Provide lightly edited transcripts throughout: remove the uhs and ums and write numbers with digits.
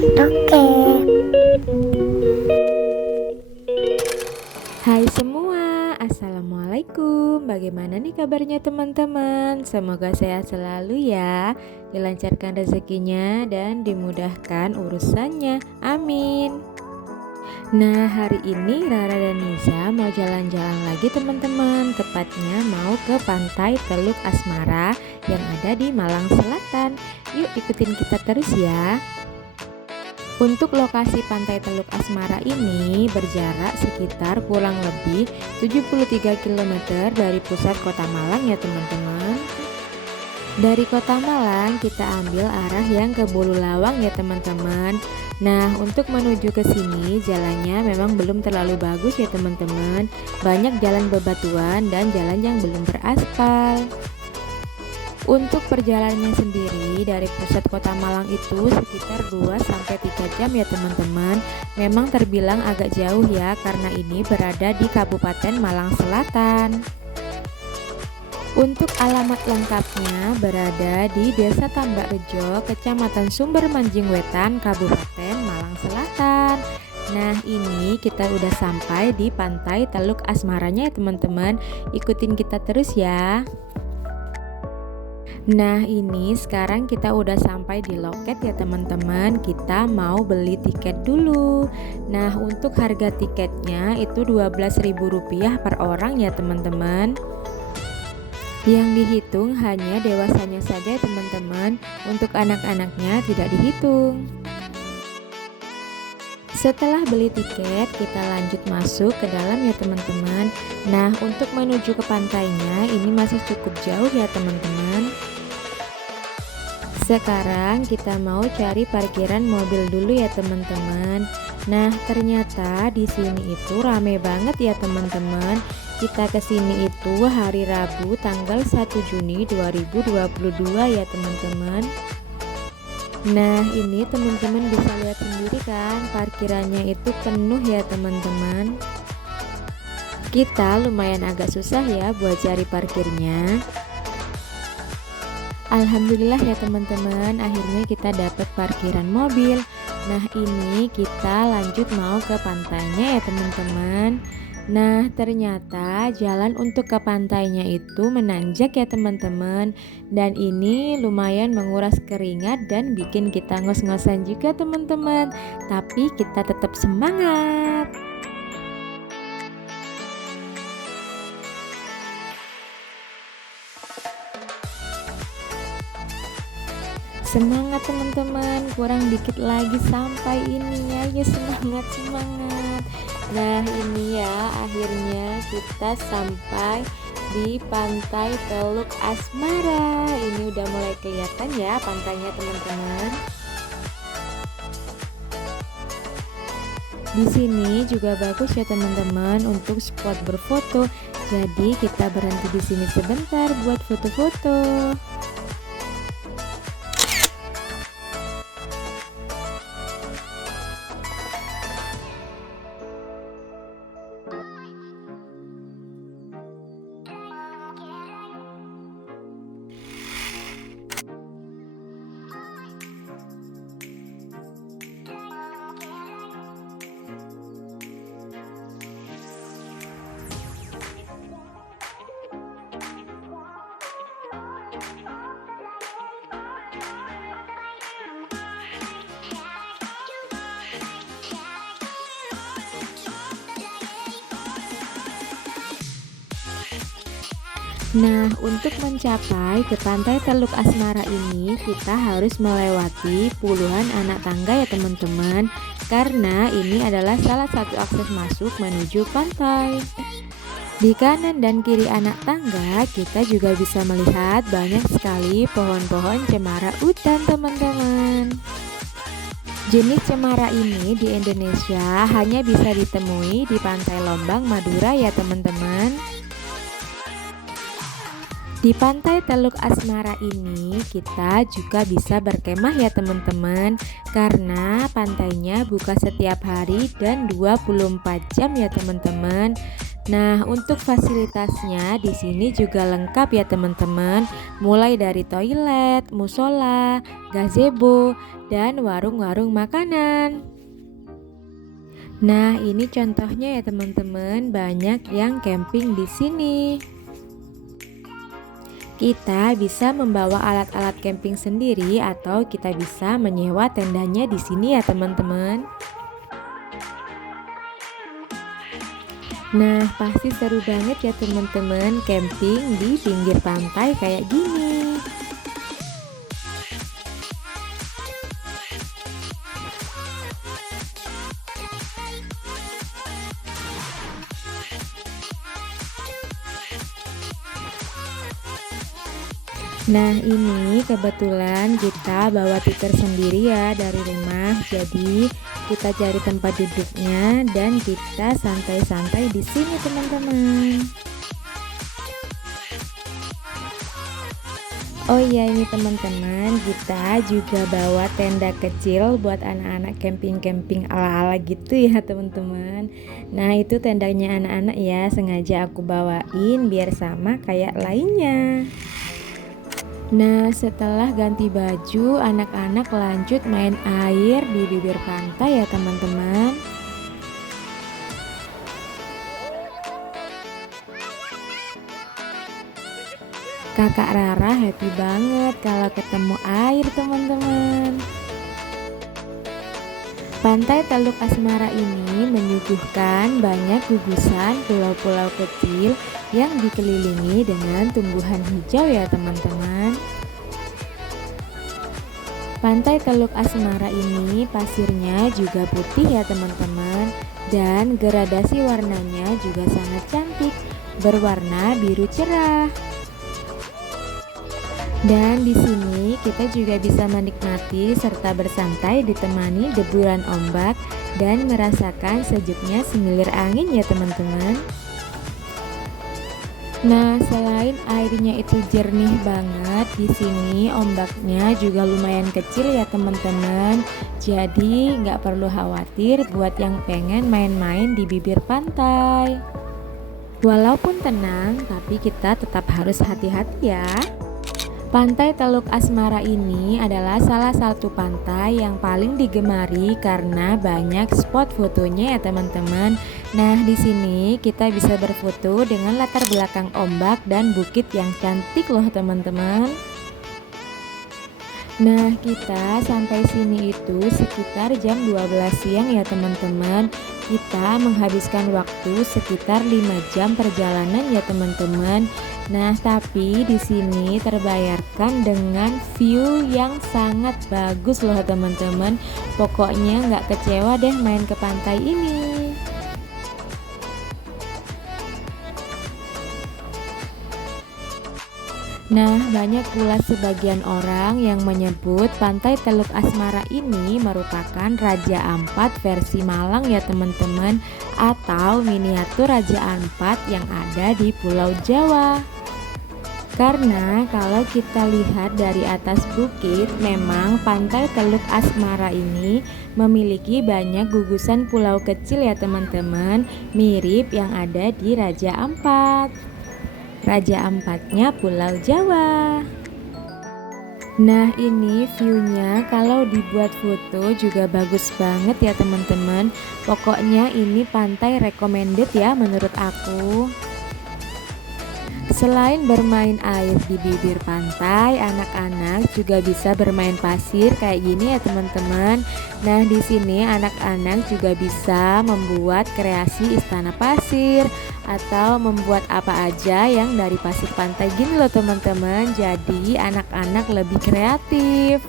Oke. Hai semua, Assalamualaikum. Bagaimana nih kabarnya teman-teman? Semoga sehat selalu ya, dilancarkan rezekinya dan dimudahkan urusannya. Amin. Nah, hari ini Rara dan Niza mau jalan-jalan lagi teman-teman. Tepatnya mau ke Pantai Teluk Asmara yang ada di Malang Selatan. Yuk ikutin kita terus ya. Untuk lokasi Pantai Teluk Asmara ini berjarak sekitar kurang lebih 73 km dari pusat kota Malang ya teman-teman. Dari kota Malang kita ambil arah yang ke Bululawang ya teman-teman. Nah, untuk menuju ke sini jalannya memang belum terlalu bagus ya teman-teman. Banyak jalan bebatuan dan jalan yang belum beraspal. Untuk perjalanannya sendiri dari pusat kota Malang itu sekitar 2-3 jam ya teman-teman. Memang terbilang agak jauh ya karena ini berada di Kabupaten Malang Selatan. Untuk alamat lengkapnya berada di Desa Tambak Rejo, Kecamatan Sumber Manjing Wetan, Kabupaten Malang Selatan. Nah, ini kita udah sampai di Pantai Teluk Asmaranya ya teman-teman. Ikutin kita terus ya. Nah, ini sekarang kita udah sampai di loket ya teman-teman. Kita mau beli tiket dulu. Nah, untuk harga tiketnya itu Rp12.000 per orang ya teman-teman. Yang dihitung hanya dewasanya saja ya teman-teman. Untuk anak-anaknya tidak dihitung. Setelah beli tiket, kita lanjut masuk ke dalam ya teman-teman. Nah, untuk menuju ke pantainya ini masih cukup jauh ya teman-teman. Sekarang kita mau cari parkiran mobil dulu ya teman-teman. Nah, ternyata di sini itu rame banget ya teman-teman. Kita kesini itu hari Rabu tanggal 1 Juni 2022 ya teman-teman. Nah, ini teman-teman bisa lihat sendiri kan, parkirannya itu penuh ya teman-teman. Kita lumayan agak susah ya buat cari parkirnya. Alhamdulillah ya teman-teman, akhirnya kita dapat parkiran mobil. Nah, ini kita lanjut mau ke pantainya ya teman-teman. Nah, ternyata jalan untuk ke pantainya itu menanjak ya teman-teman. Dan ini lumayan menguras keringat dan bikin kita ngos-ngosan juga teman-teman. Tapi kita tetap semangat. Semangat teman-teman, kurang dikit lagi sampai ini ya. Ya semangat. Nah, ini ya akhirnya kita sampai di Pantai Teluk Asmara. Ini udah mulai kelihatan ya pantainya teman-teman. Di sini juga bagus ya teman-teman untuk spot berfoto. Jadi kita berhenti di sini sebentar buat foto-foto. Nah, untuk mencapai ke Pantai Teluk Asmara ini kita harus melewati puluhan anak tangga ya teman-teman. Karena ini adalah salah satu akses masuk menuju pantai. Di kanan dan kiri anak tangga kita juga bisa melihat banyak sekali pohon-pohon cemara hutan teman-teman. Jenis cemara ini di Indonesia hanya bisa ditemui di Pantai Lombang, Madura ya teman-teman. Di Pantai Teluk Asmara ini kita juga bisa berkemah ya teman-teman, karena pantainya buka setiap hari dan 24 jam ya teman-teman. Nah, untuk fasilitasnya di sini juga lengkap ya teman-teman, mulai dari toilet, musola, gazebo, dan warung-warung makanan. Nah, ini contohnya ya teman-teman, banyak yang camping di sini. Kita bisa membawa alat-alat camping sendiri atau kita bisa menyewa tendanya di sini ya teman-teman. Nah, pasti seru banget ya teman-teman camping di pinggir pantai kayak gini. Nah, ini kebetulan kita bawa tikar sendiri ya dari rumah. Jadi kita cari tempat duduknya dan kita santai-santai di sini teman-teman. Oh iya, ini teman-teman, kita juga bawa tenda kecil buat anak-anak camping-camping ala-ala gitu ya teman-teman. Nah, itu tendanya anak-anak ya, sengaja aku bawain biar sama kayak lainnya. Nah, setelah ganti baju, anak-anak lanjut main air di bibir pantai ya teman-teman. Kakak Rara happy banget kalau ketemu air teman-teman. Pantai Teluk Asmara ini menyuguhkan banyak gugusan pulau-pulau kecil yang dikelilingi dengan tumbuhan hijau ya teman-teman. Pantai Teluk Asmara ini pasirnya juga putih ya teman-teman, dan gradasi warnanya juga sangat cantik, berwarna biru cerah. Dan di sini kita juga bisa menikmati serta bersantai ditemani deburan ombak dan merasakan sejuknya semilir angin ya teman-teman. Nah, selain airnya itu jernih banget, di sini ombaknya juga lumayan kecil ya teman-teman. Jadi nggak perlu khawatir buat yang pengen main-main di bibir pantai. Walaupun tenang, tapi kita tetap harus hati-hati ya. Pantai Teluk Asmara ini adalah salah satu pantai yang paling digemari karena banyak spot fotonya ya teman-teman. Nah, di sini kita bisa berfoto dengan latar belakang ombak dan bukit yang cantik loh teman-teman. Nah, kita sampai sini itu sekitar jam 12 siang ya teman-teman. Kita menghabiskan waktu sekitar 5 jam perjalanan ya teman-teman. Nah, tapi di sini terbayarkan dengan view yang sangat bagus loh teman-teman. Pokoknya nggak kecewa deh main ke pantai ini. Nah, banyak pula sebagian orang yang menyebut Pantai Teluk Asmara ini merupakan Raja Ampat versi Malang ya teman-teman, atau miniatur Raja Ampat yang ada di Pulau Jawa. Karena kalau kita lihat dari atas bukit, memang Pantai Teluk Asmara ini memiliki banyak gugusan pulau kecil ya teman-teman, mirip yang ada di Raja Ampat. Raja Ampatnya Pulau Jawa. Nah, ini viewnya kalau dibuat foto juga bagus banget ya teman-teman. Pokoknya ini pantai recommended ya menurut aku. Selain bermain air di bibir pantai, anak-anak juga bisa bermain pasir kayak gini ya teman-teman. Nah, di sini anak-anak juga bisa membuat kreasi istana pasir atau membuat apa aja yang dari pasir pantai gini loh teman-teman. Jadi anak-anak lebih kreatif.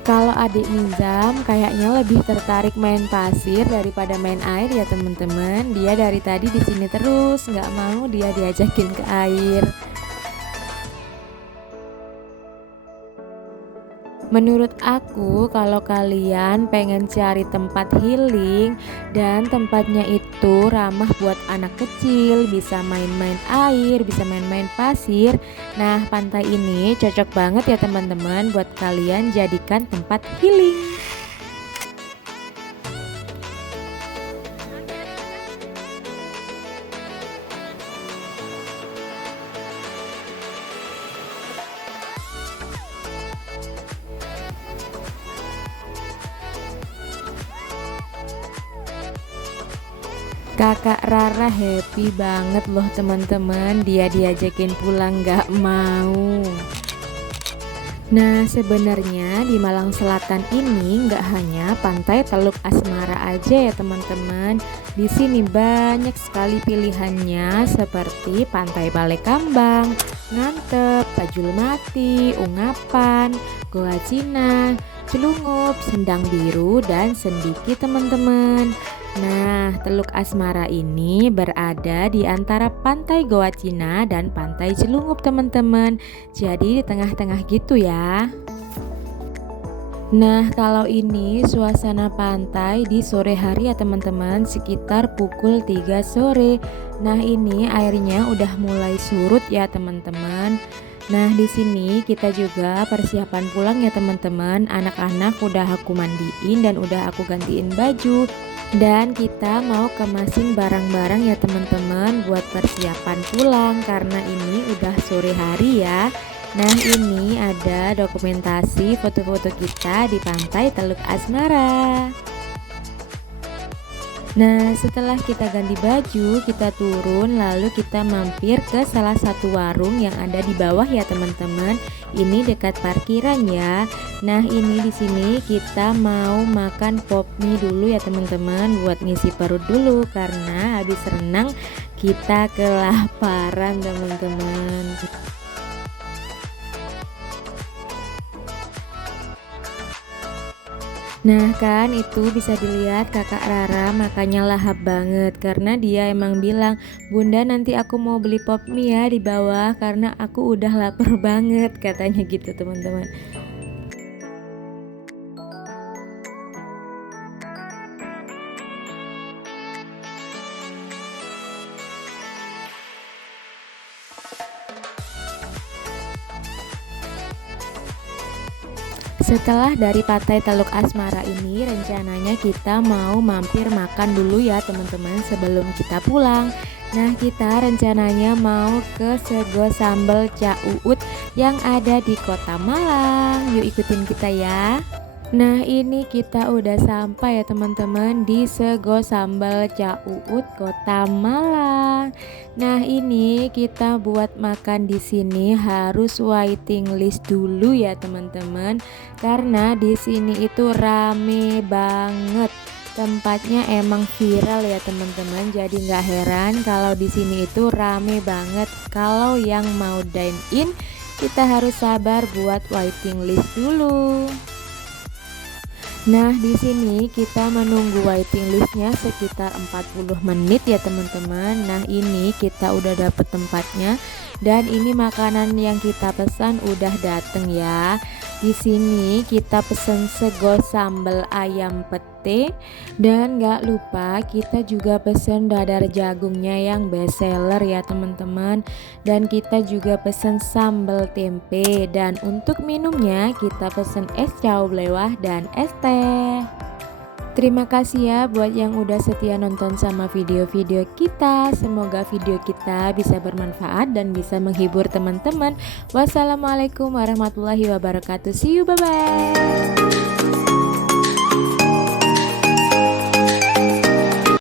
Kalau adik Nizam kayaknya lebih tertarik main pasir daripada main air ya teman-teman. Dia dari tadi di sini terus, nggak mau dia diajakin ke air. Menurut aku, kalau kalian pengen cari tempat healing dan tempatnya itu ramah buat anak kecil, bisa main-main air, bisa main-main pasir. Nah, pantai ini cocok banget ya teman-teman buat kalian jadikan tempat healing. Kakak Rara happy banget loh teman-teman, dia diajakin pulang gak mau. Nah, sebenarnya di Malang Selatan ini nggak hanya pantai Teluk Asmara aja ya teman-teman. Di sini banyak sekali pilihannya seperti Pantai Balekambang, Ngantep, Tajul Mati, Ungapan, Goa Cina, Celungup, Sendang Biru, dan Sendiki teman-teman. Nah, Teluk Asmara ini berada di antara Pantai Goa Cina dan Pantai Celungup teman-teman. Jadi di tengah-tengah gitu ya. Nah, kalau ini suasana pantai di sore hari ya teman-teman, sekitar pukul 3 sore. Nah, ini airnya udah mulai surut ya teman-teman. Nah, di sini kita juga persiapan pulang ya teman-teman. Anak-anak udah aku mandiin dan udah aku gantiin baju. Dan kita mau kemasin barang-barang ya teman-teman buat persiapan pulang karena ini udah sore hari ya. Nah, ini ada dokumentasi foto-foto kita di pantai Teluk Asmara. Nah, setelah kita ganti baju, kita turun lalu kita mampir ke salah satu warung yang ada di bawah ya teman-teman. Ini dekat parkiran ya. Nah, ini di sini kita mau makan pop mie dulu ya teman-teman buat ngisi perut dulu karena habis renang kita kelaparan teman-teman. Nah kan itu bisa dilihat kakak Rara makanya lahap banget karena dia emang bilang, "Bunda nanti aku mau beli pop mie ya di bawah karena aku udah lapar banget," katanya gitu teman-teman. Setelah dari pantai Teluk Asmara ini rencananya kita mau mampir makan dulu ya teman-teman sebelum kita pulang. Nah, kita rencananya mau ke Sego Sambal Cak Uut yang ada di Kota Malang. Yuk ikutin kita ya. Nah, ini kita udah sampai ya teman-teman di Sego Sambal Cak Uut Kota Malang. Nah, ini kita buat makan di sini harus waiting list dulu ya teman-teman. Karena di sini itu rame banget. Tempatnya emang viral ya teman-teman. Jadi nggak heran kalau di sini itu rame banget. Kalau yang mau dine in, kita harus sabar buat waiting list dulu. Nah, di sini kita menunggu waiting listnya sekitar 40 menit ya teman-teman. Nah, ini kita udah dapet tempatnya dan ini makanan yang kita pesan udah dateng ya. Di sini kita pesen sego sambal ayam pete dan gak lupa kita juga pesen dadar jagungnya yang best seller ya teman-teman. Dan kita juga pesen sambal tempe dan untuk minumnya kita pesen es cau blewah dan es teh. Terima kasih ya buat yang udah setia nonton sama video-video kita. Semoga video kita bisa bermanfaat dan bisa menghibur teman-teman. Wassalamualaikum warahmatullahi wabarakatuh. See you, bye-bye.